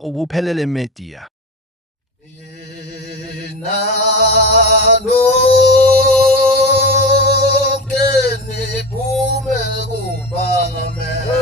ubuphelele media. Nalo keniphume kuPhakamende.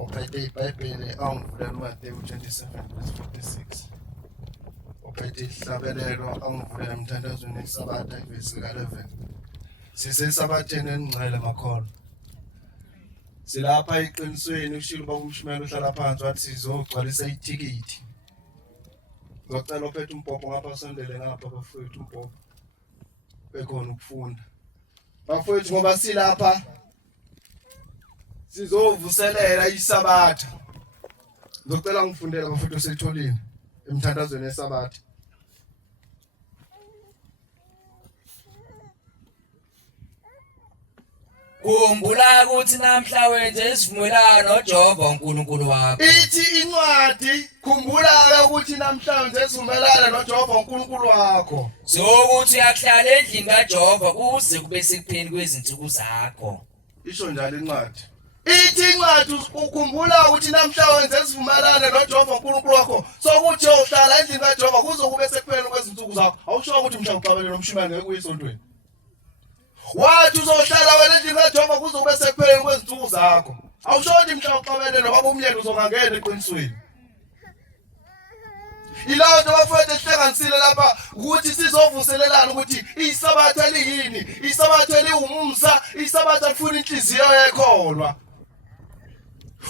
Ophethe iBhayibheli angivulele uMateyu 27:46. Ophethe ihlabelelo angivulele emthandazweni weSabatha ivesi ka-11. Sisesabatheni engcwele makhona. Silapha eqinisweni ushilo bakumshumela uhlala phansi wathi sizogcwalisa ithikithi. Ngicela ophethe umpopho ngapha sondele ngapha bafowethu umpopho. Bekhona ukufunda. Bafowethu ngoba silapha sizovuselela iSabatha. Ngicela ngifundele bafowethu osetholini emthandazweni weSabatha. Khumbula ukuthi namhla wenze isivumelwano noJehova uNkulunkulu wakho. Ithi incwadi khumbula ukuthi namhlanje sivumelana noJehova uNkulunkulu wakho. Sokuthi uyahlala endlini kaJehova kuze kube sekupheni kwezinsuku zakho. Isho njalo incwadi. Ithi incwadi ukhumbula ukuthi namhlanje sivumelana noJehova uNkulunkulu wakho sokuthi uyohlala endlini kaJehova kuze kube sekupheni kwezinsuku zakho. Awusho ukuthi mhla uqabele nomshimane ngeke uyisontweni. Wathi uzohlala wena endlini kaJehova kuze kube sekupheni kwezinsuku zakho. Awusho ukuthi mhla uqabele nobaba umyeni uzongangena eqinisweni. Ilonto bafowethu ehlanganisile lapha ukuthi sizovuselelana ukuthi iSabatha liyini, iSabatha liwumsa, iSabatha lifuna inhliziyo yekholwa.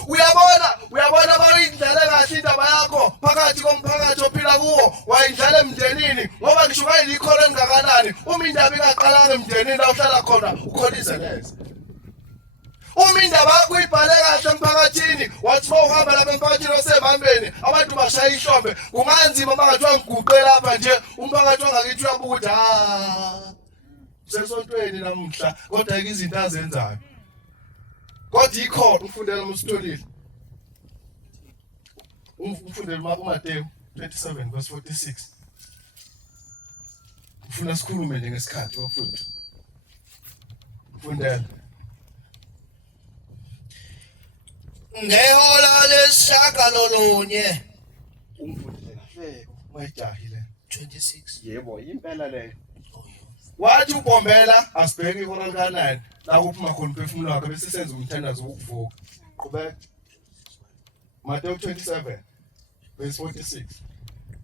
Uyabona bayindlale kahle indaba yakho phakathi komphakathi ophila kuwo wayindlala emndenini ngoba ngisho kayilikhola engakanani uma indaba ingaqalanga emndenini awuhlala khona ukholise neze. Uma indaba yakho ibhale kahle emphakathini wathi mawuhamba lapha emphakathini osebambeni abantu bashaya ihlombe kunganzima mangathiwa ngiguqe lapha nje umphakathi wangakithi uyabuka ukuthi sesontweni namhla kodwa ke izinto azenzayo. Kodwa ikhona ufundela umstolile. Ufundela uMateyu 27:46. Ufuna sikhulume nje ngesikhathi wafundela. Ufundela. Ngehola lesishagalolunye Ungifundile kahle mayijahile. 26. Yebo, impela leyo. Wathi uBombela asibheke ihora lika9 la kuphuma khona umphefumulo wakhe bese senza umthandazo wokuvuka. Qhubeka. Matthew 27 verse 46.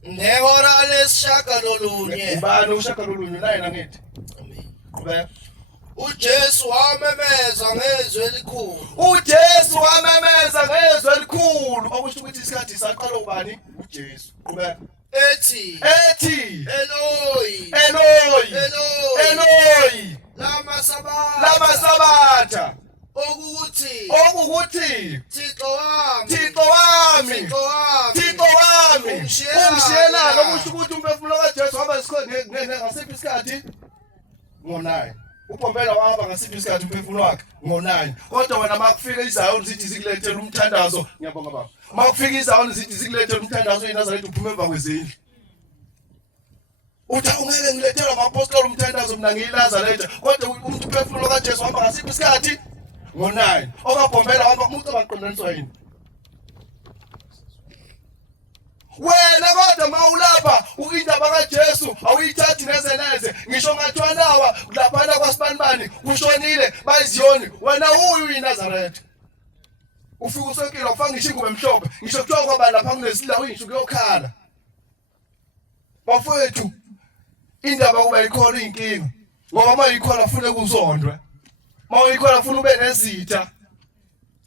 Ngehora lesishagalolunye. Ubani ushagalolunye naye ngithi. Qhubeka. uJesu wamemeza ngezwi elikhulu. uJesu wamemeza ngezwi elikhulu okusho ukuthi isikhathi saqala ubani? uJesu. Qhubeka. Ethi Eloi, Eloi Eloi, lama lama sabatha. okuthi Thixo wami ungishiyelana okusho ukuthi umphefumulo kaJesu wahamba ngasiphi isikhathi? ngo9. uBombela wahamba ngasiphi isikhathi umphefumulo wakhe? ngo9. Kodwa wena makufika iZayoni zithi zikulethela umthandazo, ngiyabonga baba. Makufika iZayoni zithi zikulethela umthandazo eNazaretha uphuma emva kwezindlu. Uthi ungeke ngilethela amapostoli umthandazo mina ngiyiLazaretha, kodwa umuntu umphefumulo kaJesu wahamba ngasiphi isikhathi? ngo9. okaBombela wahamba umuntu abaqondaniswa yini? Wena kodwa mawulapha indaba kaJesu awuyithathi neze ngisho ngathiwa nawa laphana kwaSibanibani kushonile bayiZiyoni, wena uyiNazaretha. Ufika usonkile ufanga ngisho ingubo emhlophe ngisho kuthiwa kwaba lapha kunesila uyisho kuyokhala. Bafowethu indaba kuba ikhona inkinga ngoba mayikhona ufune kuzondwe, mayikhona ufuna ube nezitha.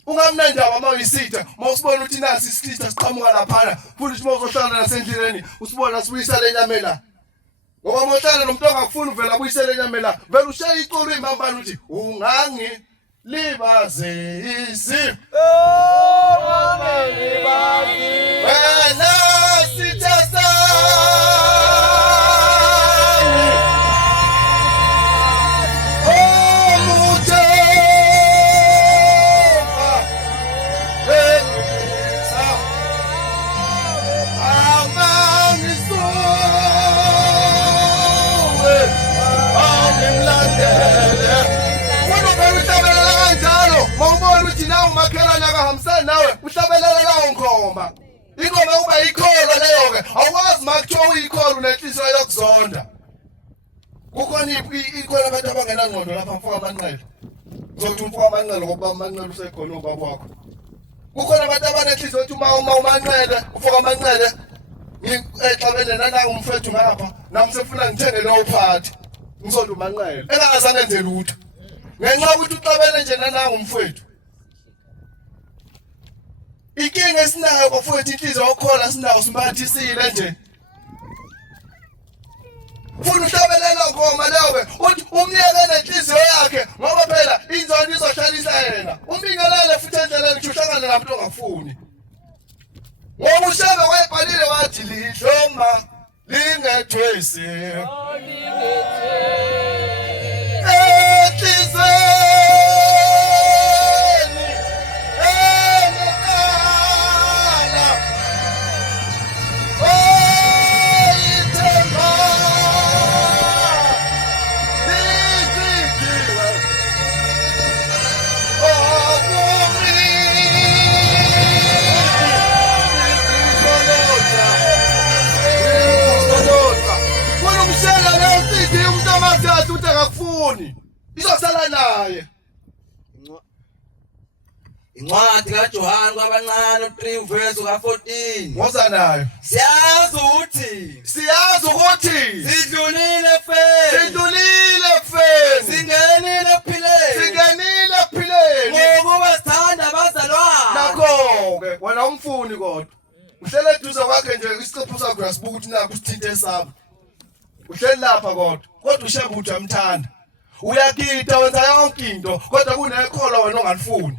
Ungamnandaba mawuyisitha mawusibona ukuthi nasi isitha siqhamuka laphana futhi mawuzohlala nasendleleni usibona sibuyisa lenyamela. Ngoba mohlala nomuntu ongakufuna uvela abuyisele lenyamela vele ushaya iqulu imambani uthi ungangilibazisi wena sitha nawe uhlabelela lawo ngoma. Ingoma uba ikholo leyo ke. Awukwazi makuthiwa uyikholo unenhliziyo yokuzonda. Kukhona ikhona abantu abangenangqondo lapha mfoka amanqele. Uzothi umfoka amanqele ngoba amanqele usekhona ubaba wakho. Kukhona abantu abanenhliziyo ukuthi uma umanqele ufoka amanqele ngixabene nananga umfethu ngapha nami sefuna ngithenge lo uphathi. Ngizonda umanqele. Engazange enze lutho. Ngenxa ukuthi uxabene nje nananga umfethu. Inkinga esinayo bafowethu inhliziyo okhola sinawo simbathisile nje. Ufuna uhlabelela ngoma leyo uthi umyeke nenhliziyo yakhe ngoba phela inzondo izohlalisa yena. Umbingelele futhi endleleni uhlangana nabantu ongafuni. Ngoba ushebe wayebhalile wathi lihloma lingethwesi. Akakufuni izosala naye. Incwadi kaJohane kwabancane 3 verse ka14. Ngoza nayo. Siyazi ukuthi sidlulile kufeni. Singenile ekuphileni. Ngokuba sithanda abazalwane. Nakho ke wena umfuni kodwa. Uhlele eduze kwakhe nje isiqephu sakho uyasibuka ukuthi nakho usithinte sabo. Uhleli lapha kodwa ushebe uthi amthanda. Uyakita wenza yonke into kodwa kunekholo wena ongalifuni.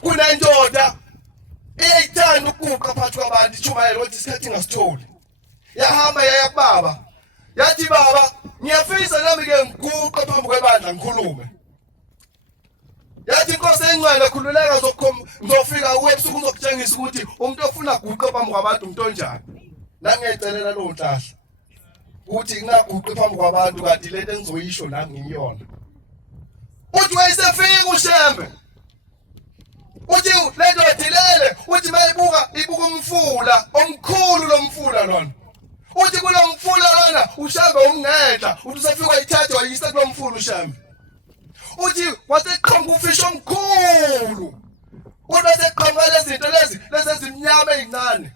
Kunendoda eyayithanda ukuguqa phakathi kwabantu ichumayela ukuthi isikhathi ngasitholi. Yahamba yaya kubaba. Yathi baba ngiyafisa nami ke ngiguqe phambi kwebandla ngikhulume. Yathi inkosi engcwele khululeka ngizofika kuwebusuku ngizokutshengisa ukuthi umuntu ofuna ukuguqa phambi kwabantu umuntu onjani. La ngiyacelela lo nhlahla. Uthi ngingaguqi phambi kwabantu kanti lento engizoyisho la ngiyona. Uthi wayesefika uShembe. Uthi lento edilele, uthi mayibuka umfula omkhulu lo mfula lona. uthi kulo mfula lona ushambe umngedla uthi usafika ithathe wayisa kulo mfula ushambe uthi waseqhamuka ufisho omkhulu uthi bese qhamuka lezinto lezi ezimnyama ezincane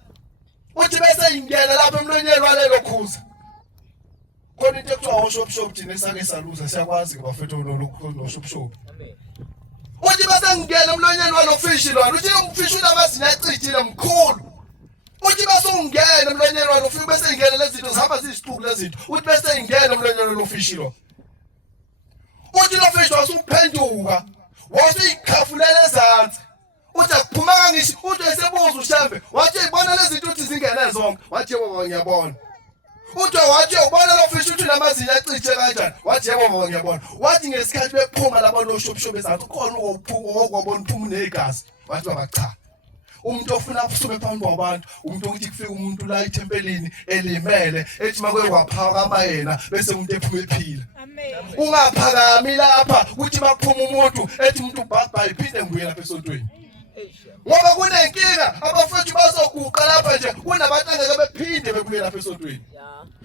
uthi bese ingena lapha emlonyeni walelo khuza khona into ekuthiwa ushopshop thina esake saluza siyakwazi ke bafethu noshopshop uthi bese ngena emlonyeni walofishi lona uthi umfishi unamazinyo acijile mkhulu uthi bese ungena emlonyeni walofishi bese ingena lezi zinto zihamba ziyisiqubu lezi zinto uthi bese ingena emlonyeni walofishi lo uthi lo fishi wasuphenduka wasuyikhafulela ezantsi uthi akuphumanga ngisho uthi esebuza ushambe wathi ibona lezi zinto uthi zingene zonke wathi yebo ngiyabona uthi wathi ubona lo fishi uthi namazinyo acije kanjani wathi yebo baba ngiyabona wathi ngesikhathi bephuma labo lo shopshop ezathi khona ukubona uphuma negazi wathi baba cha umuntu ofuna ukusuka phambi kwabantu umuntu ukuthi kufika umuntu la ethempelini elimele ethi makwe kwaphakama yena bese umuntu ephuma ephila ungaphakami lapha uthi bakuphuma umuntu ethi umuntu bye iphinde ngibuye lapha esontweni ngoba kunenkinga abafethu bazoguqa lapha nje kunabantu angeke bephinde bebuye lapha esontweni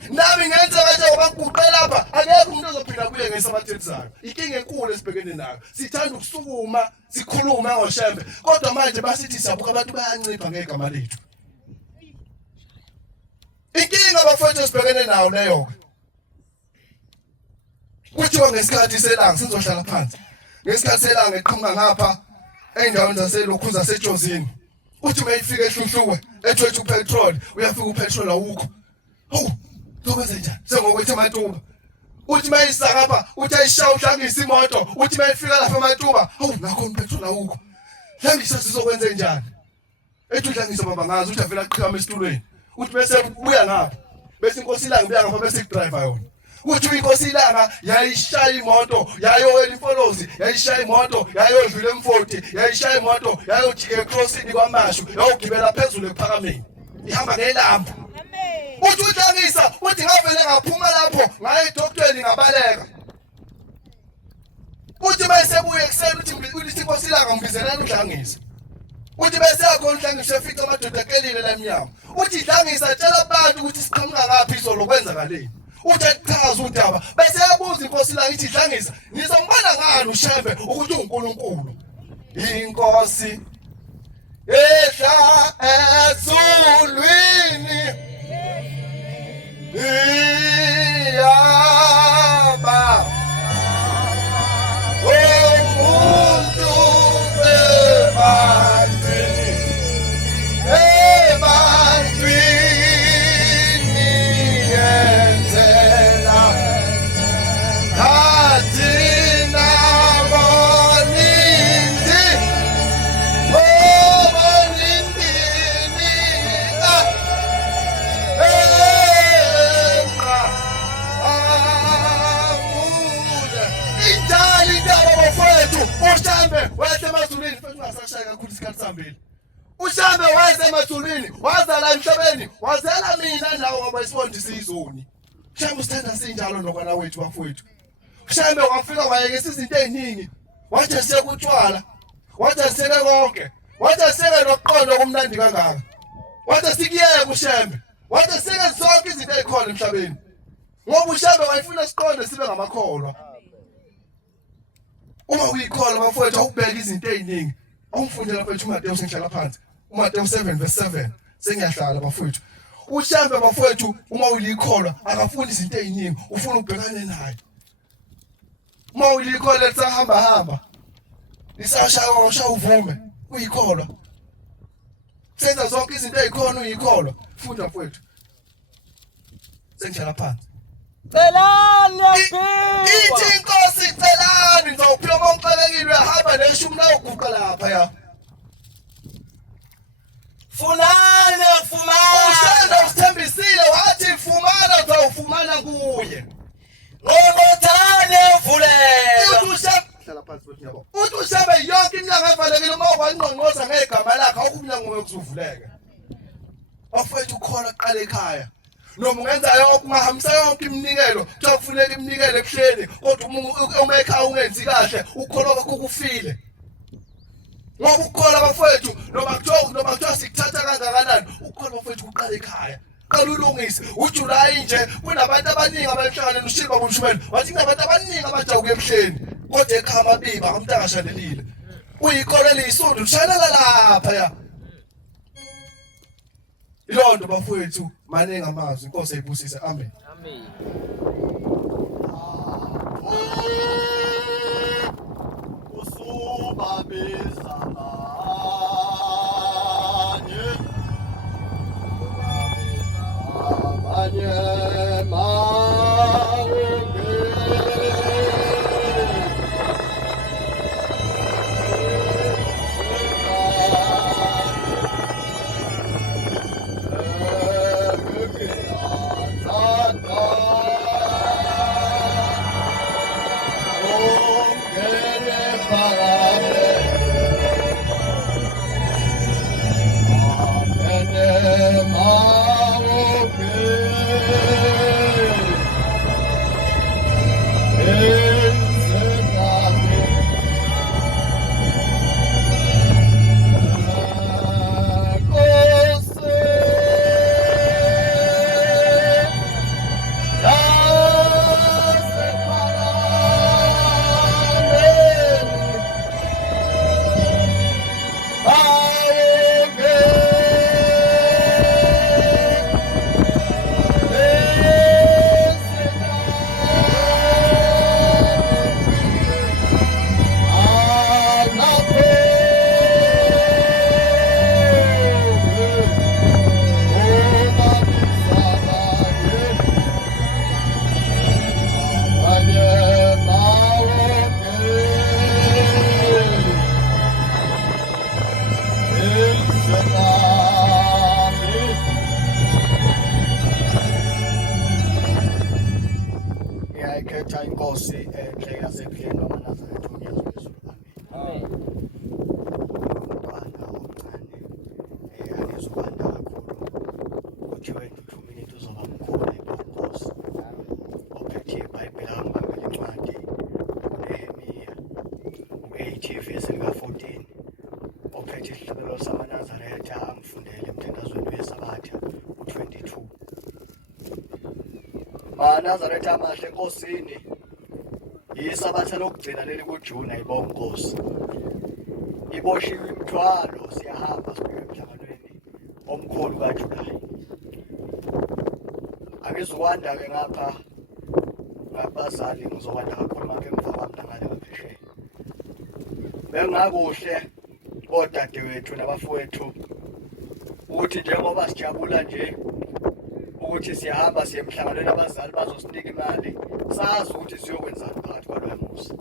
nami ngenza kanje ngoba kuguqa lapha akekho umuntu ozophinda kuye ngesabathe zayo inkinga enkulu esibhekene nayo sithanda ukusukuma sikhuluma ngoshembe kodwa manje basithi siyabuka abantu bayancipha ngegama lethu inkinga abafethu esibhekene nayo leyo kuthiwa ngesikhathi selanga sizohlala phansi ngesikhathi selanga eqhamuka ngapha endaweni zaselokhuza sejozini uthi mayifika ehluhluwe ethwethu upetrol uyafika upetrol awukho lokwenze njani sengokuthi eMatuba uthi mayisakapha uthi ayishawa uhlangisa imoto uthi mayifika lapha eMatuba nakho upetrol awukho hlangisa sizokwenze njani ethi uhlangisa baba ngazi uthi avela aqhama esitulweni uthi bese buya ngapha bese inkosi ilanga buya ngapha bese ikudriver yona uthi inkosi ilanga yayishaya imoto yayowela imfolozi yayishaya imoto yayodlula M40 yayishaya imoto yayojika ecrossing kwamashu yayogibela phezulu ephakameni ihamba ngelamba uthi uhlangisa uthi ngavele ngaphuma lapho ngaye edokotweni ngabaleka uthi mayesebuye ekseni uthi inkosi ilanga ngibizelela uhlangisa uthi bese yakho uhlangisa efika amadoda akelile lamnyama uthi dlangisa tshela abantu ukuthi siqhamuka ngaphi izolo kwenzakaleni uthi achaza udaba bese yabuza inkosi la ithi dlangisa nizombona ngani ushembe ukuthi uNkulunkulu inkosi ehla ezulwini iyaba umuntu ebantwini yenzela kathina bonindi injali indaba bafowethu ushambe wayesemazulwini futhi ungasashaya kakhulu isikhathi sambili ushambe wayesemazulwini wazala emhlabeni wazela mina nawe ngoba isifundisi izoni ushambe usithanda sinjalo nokwana wethu bafowethu ushambe wafika wayekesa izinto eziningi wathi asiyekutshwala wathi asiyeke konke wathi asiyeke nokuqonda kumnandi kangaka wathi asikiyeke ushembe wathi asiyeke zonke izinto ezikhona emhlabeni ngoba ushambe wayefuna siqonde sibe ngamakholwa uma uyikholwa bafowethu awubheka izinto eziningi awumfunde lapha ethi uMateyu sengihlala phansi uMateyu 7:7 sengiyahlala bafowethu ushambe bafowethu uma uyikholwa akafuni izinto eziningi ufuna ubhekane naye uma uyikholwa lisahamba hamba lisashaya uvume uyikholwa senza zonke izinto ezikhona uyikholwa funda bafowethu sengihlala phansi Celani ithi inkosi celani ngizophiwa konqabekile uyahamba neshumi na uguqa lapha ya Funane fumana usanda usithembisile wathi fumana uzawufumana kuye ngomothane uvulela hlala phansi futhi yabo uthi ushabe yonke iminyaka evalekile uma wangqongqoza ngegama lakhe awukumnyango ngekuzuvuleke afethu ukhola qala ekhaya noma ungenza yonke ungahambisa yonke iminikelo kuthiwa kufuneka iminikelo ebuhleni kodwa uma ekhaya ungenzi kahle ukukholwa kwakho kufile ngoba ukukholwa bafethu noma kuthiwa sikuthatha kangakanani ukukholwa bafethu kuqala ekhaya qala ulungise uJuly nje kunabantu abaningi abahlangana noShilwa Mshumelo wathi kunabantu abaningi abajawuke emhleni kodwa ekhaya amabiba amntanga shanelile uyikole lisundu lishalela lapha ya ilonto bafowethu maningi amazwi inkosi ayibusise amen Amen. Ngiyayikhetha inkosi enhle yasepheni noMnazaretha uYesu. Amen. Umntwana omncane angizubanda kakhulu kuthiwe nje 2 minutes uzoba mkhulu inkosi. Ophethe iBhayibheli angibambele incwadi uNehemiya 8 verse 14. Ophethe isihlabelo samaNazaretha angifundele emthandazweni weSabatha 22. Nazaretha amahle enkosini yisabatha lokugcina leli kuJuni ayibonga inkosi iboshiwe imithwalo siyahamba sibheke emhlanganweni omkhulu kaJulayi angizokwanda ke ngapha ngabazali ngizokwanda kakhulu ngapha emva kwami ngale ngaphesheya bengakuhle odadewethu nabafowethu ukuthi njengoba sijabula nje ukuthi siyahamba siye emhlanganweni abazali bazosinika imali sazi ukuthi siyokwenzani phakathi kwaloya muzi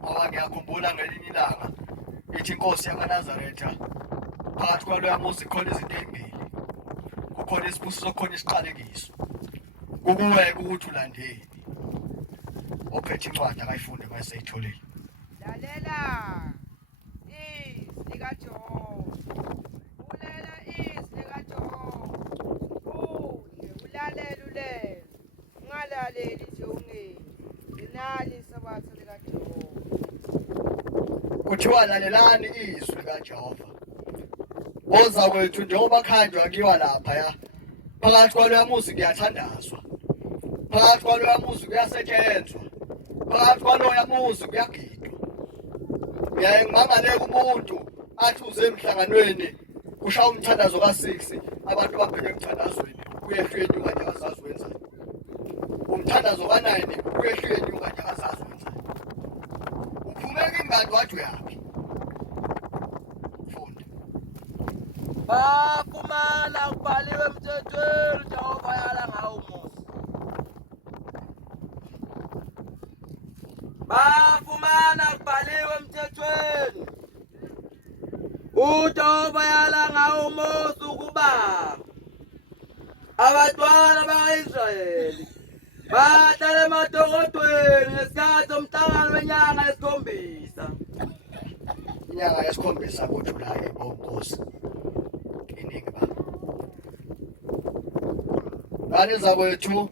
ngoba ngiyakhumbula ngelinye ilanga ithi inkosi yamaNazaretha phakathi kwaloya muzi khona izinto ezimbili kukhona isibusiso khona isiqalekiso kukuweka ukuthi ulandeni ophethe incwadi akayifunde mayeseyitholile lalela izwi likaJehova ulela izwi likaJehova ulalela ulele ungalaleli nje ungeni linali isabatha likaJehova kuthiwa lalelani izwi likaJehova boza kwethu njengoba khanjwa kiwa lapha ya phakathi kwaloya muzi kuyathandazwa phakathi kwaloya muzi kuyasetshenzwa phakathi kwaloya muzi kuyagidwa ngiyaye ngimangaleka umuntu athi uze emhlanganweni kushawa umthandazo ka6 abantu baphele emthandazweni uyehlwe inyuka nje akazazi wenzani umthandazo ka9 uyehlwe inyuka nje akazazi wenzani uphumeka ingadi wathi uyaphi funda Bafumana kubhaliwe emthethweni Jehova yala ngawo Mose. Bafumana kubhaliwe emthethweni uJehova yala ngawo Mose ukuba abantwana bakaIsrayeli bahlale emadokodweni ngesikhathi somhlangano wenyanga yesikhombisa. inyanga yesikhombisa kuJulayi bonkosi iningi ba ngane zakwethu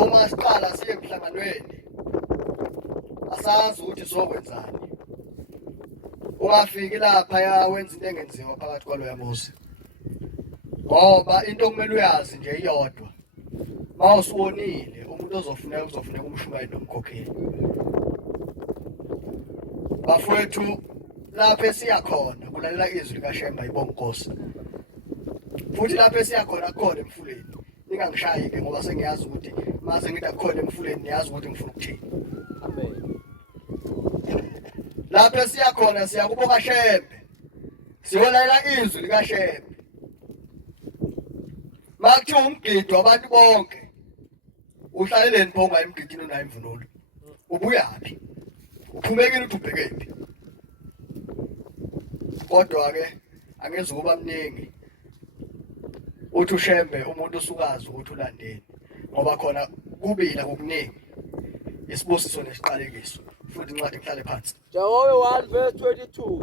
uma siqala siye emhlanganweni asazi ukuthi sokwenzani ungafiki lapha ya wenza into engenziwa phakathi kwaloya Mose Ngoba into okumele uyazi nje iyodwa. Mawusuwonile umuntu uzofuneka umshumayeli nomkhokheli. Bafowethu lapho esiya khona kulalela izwi likaShemba ibonkosi. Futhi lapho esiya khona kukhona emfuleni. Ningangishayi ke ngoba sengiyazi ukuthi mase ngithi akukhona emfuleni niyazi ukuthi ngifuna ukuthini. Amen. Lapho esiya khona siya kubo kaShembe. Siyolalela izwi likaShembe. Makuthiwa umgido abantu bonke. Uhlaleleni phonga emgidini unayo imvunulo. Ubuyaphi? Uphumekile ukuthi ubhekephi? Kodwa ke angezukuba mningi. Uthi uShembe umuntu usukazi ukuthi ulandeni ngoba khona kubila okuningi. Isibusiso nesiqalekiso. Futhi incwadi ihlale phansi. Jehova 1 verse 22.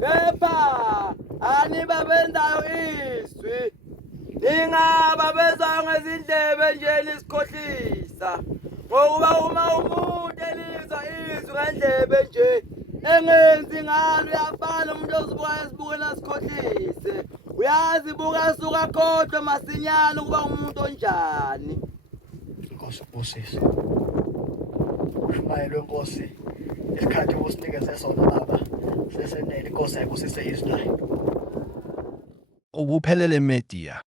Kepha anibabenzayo izwi. Ningababenzayo ngezindlebe nje nisikhohlisa. Ngokuba uma umuntu elizwa izwi ngendlebe nje engenzi ngalo uyafana umuntu ozibuka esibukweni asikhohlise. Uyazibuka suka kodwa masinyane ukuba umuntu onjani. Inkosi ubusise. Shumayelo wenkosi isikhathi osinikeze sona baba sesenele inkosi ayibusise Israel. Ubuphelele Media.